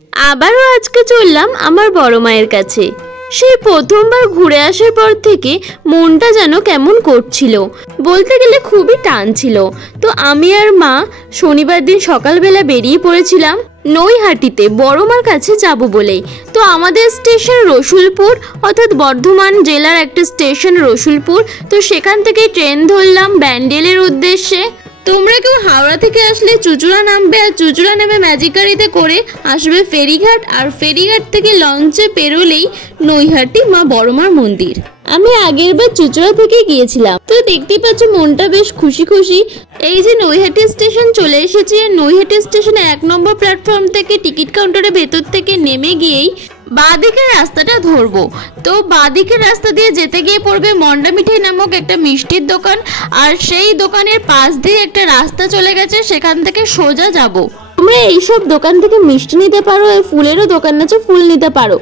আবারও আজকে চললাম আমার বড় মায়ের কাছে। সেই প্রথমবার ঘুরে আসার পর থেকে মনটা যেন কেমন করছিল, বলতে গেলে খুবই টান ছিল। তো আমি আর মা শনিবার দিন সকালবেলা বেরিয়ে পড়েছিলাম নৈহাটিতে বড় মার কাছে যাব বলেই। তো আমাদের স্টেশন রসুলপুর, অর্থাৎ বর্ধমান জেলার একটা স্টেশন রসুলপুর। তো সেখান থেকে ট্রেন ধরলাম ব্যান্ডেলের উদ্দেশ্যে। তোমরা কেউ হাওড়া থেকে আসলে চুঁচুড়া নামবে, আর চুঁচুড়া নেমে ম্যাজিক গাড়িতে করে আসবে ফেরিঘাট, আর ফেরিঘাট থেকে লঞ্চে পেরোলেই নৈহাটি মা বড়মার মন্দির। আমি আগের বার চুঁচুড়া থেকে গিয়েছিলাম, তো দেখতেই পাচ্ছ মনটা বেশ খুশি খুশি। এই যে নৈহাটি স্টেশন চলে এসেছি, আর নৈহাটি স্টেশনের 1 নম্বর প্ল্যাটফর্ম থেকে টিকিট কাউন্টারের ভেতর থেকে নেমে গিয়েই বাঁ দিকের রাস্তাটা ধরবো। তো বাঁ দিকের রাস্তা দিয়ে যেতে গিয়ে পড়বে মন্ডা মিঠাই নামক একটা মিষ্টির দোকান, আর সেই দোকানের পাশ দিয়ে একটা রাস্তা চলে গেছে, সেখান থেকে সোজা যাব। তোমরা এইসব দোকান থেকে মিষ্টি নিতে পারো, আর ফুলেরও দোকান আছে, ফুল নিতে পারো।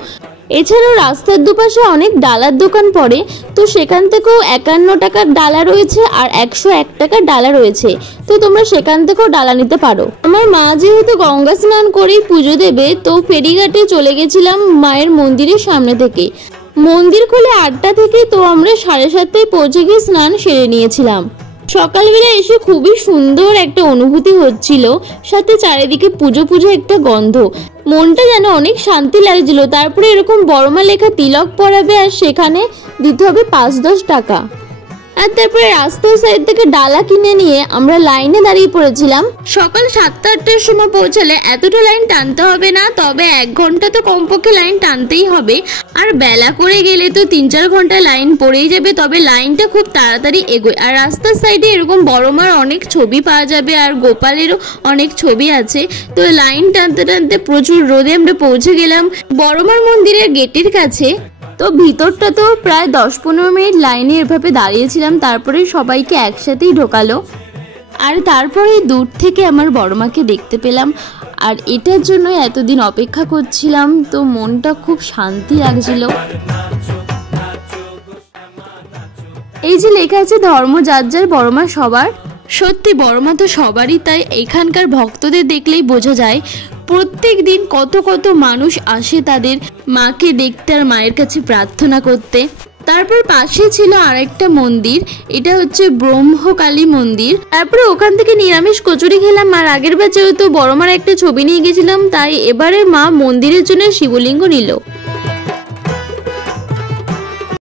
এছাড়াও রাস্তার দুপাশে অনেক ডালার দোকান পড়ে, তো সেখান থেকেও 51 টাকার ডালা রয়েছে আর 101 টাকার ডালা রয়েছে। তো তোমরা সেখান থেকেও ডালা নিতে পারো। আমার মা যেহেতু গঙ্গা স্নান করেই পুজো দেবে, তো ফেরিঘাটে চলে গেছিলাম মায়ের মন্দিরের সামনে থেকে। মন্দির খুলে 8টা থেকে, তো আমরা 7:30টায় পৌঁছে গিয়ে স্নান সেরে নিয়েছিলাম। সকালবেলা এসে খুবই সুন্দর একটা অনুভূতি হচ্ছিল, সাথে চারিদিকে পুজো পুজো একটা গন্ধ, মনটা যেন অনেক শান্তি লাগছিল। তারপরে এরকম বড়মা লেখা তিলক পরাবে, আর সেখানে দিতে হবে 5-10 টাকা। আর তারপরে রাস্তার সাইড থেকে ডালা কিনে নিয়ে আমরা লাইনে দাঁড়িয়ে পড়েছিলাম। সকাল 7টা-8টার সময় পৌঁছালে এতটা লাইন টানতে হবে না, তবে 1 ঘন্টা তো কমপক্ষে লাইন টানতেই হবে। আর বেলা করে গেলে তো 3-4 ঘন্টা লাইন পড়েই যাবে, তবে লাইনটা খুব তাড়াতাড়ি এগোয়। আর রাস্তার সাইডে এরকম বড়মার অনেক ছবি পাওয়া যাবে, আর গোপালেরও অনেক ছবি আছে। তো লাইন টানতে টানতে প্রচুর রোদে আমরা পৌঁছে গেলাম বড়মার মন্দিরের গেটের কাছে। তো ভিতরটা তো প্রায় 10-15 মিনিট লাইনে এভাবে দাঁড়িয়েছিলাম, তারপরে সবাইকে একসাথেই ঢোকালো। আর তারপরে দূর থেকে আমার বড়মাকে দেখতে পেলাম, আর এটার জন্য এতদিন অপেক্ষা করছিলাম। তো মনটা খুব শান্তি লাগছিল। এই যে লেখা আছে ধর্ম যার যার, বড়মা সবার। সত্যি বড়মা তো সবারই, তাই এখানকার ভক্তদের দেখলেই বোঝা যায় প্রত্যেক দিন কত কত মানুষ আসে তাদের মাকে দেখতে আর মায়ের কাছে প্রার্থনা করতে। তারপর পাশে ছিল আরেকটা মন্দির, এটা হচ্ছে ব্রহ্মকালী মন্দির। তারপরে ওখান থেকে নিরামিষ কচুরি খেলাম। আর আগের বার যেহেতু বড়মার একটা ছবি নিয়ে গেছিলাম, তাই এবারে মা মন্দিরের জন্য শিবলিঙ্গ নিল।